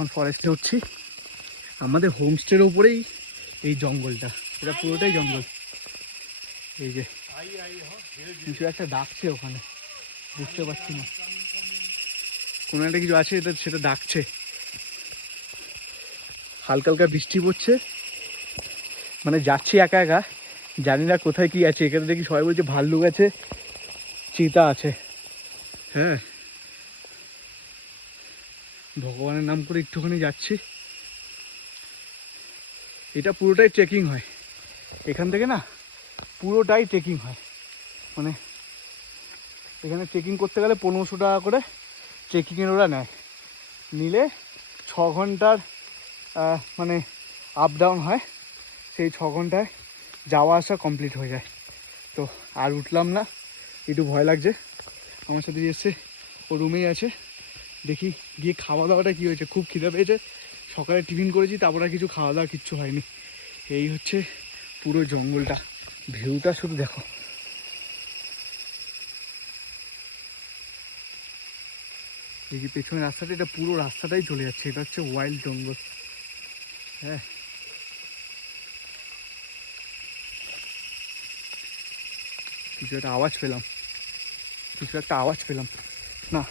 এখন ফরেস্টে উঠছি। আমাদের হোমস্টের ওপরেই এই জঙ্গলটা, এটা পুরোটাই জঙ্গল। এই যে কিছু একটা ডাকছে ওখানে, বুঝতে পারছি না, কোনো একটা কিছু আছে, এটা সেটা ডাকছে। হালকা হালকা বৃষ্টি পড়ছে, মানে যাচ্ছি একা একা, জানি না কোথায় কি আছে। এখানে দেখি সবাই বলছে ভাল্লুক আছে, চিতা আছে। হ্যাঁ, ভগবানের নাম করে একটুখানি যাচ্ছি। এটা পুরোটাই ট্রেকিং হয়, এখান থেকে না পুরোটাই ট্রেকিং হয়। মানে এখানে ট্রেকিং করতে গেলে 1500 টাকা করে ট্রেকিংয়ের ওরা নেয়, নিলে 6 ঘন্টার মানে আপ ডাউন হয়। সেই 6 ঘন্টায় যাওয়া আসা কমপ্লিট হয়ে যায়। তো আর উঠলাম না, একটু ভয় লাগছে। আমার সাথে এসছে, ও রুমেই আছে। দেখি গিয়ে খাওয়া দাওয়াটা কী হয়েছে, খুব খিদে পেয়েছে। সকালে টিফিন করেছি, তারপর আর কিছু খাওয়া দাওয়া কিচ্ছু হয়নি। এই হচ্ছে পুরো জঙ্গলটা, ভিউটা শুধু দেখো। এই যে পেছনের রাস্তাটা, এটা পুরো রাস্তাটাই চলে যাচ্ছে, এটা হচ্ছে ওয়াইল্ড জঙ্গল। হ্যাঁ, কিছু একটা আওয়াজ পেলাম, না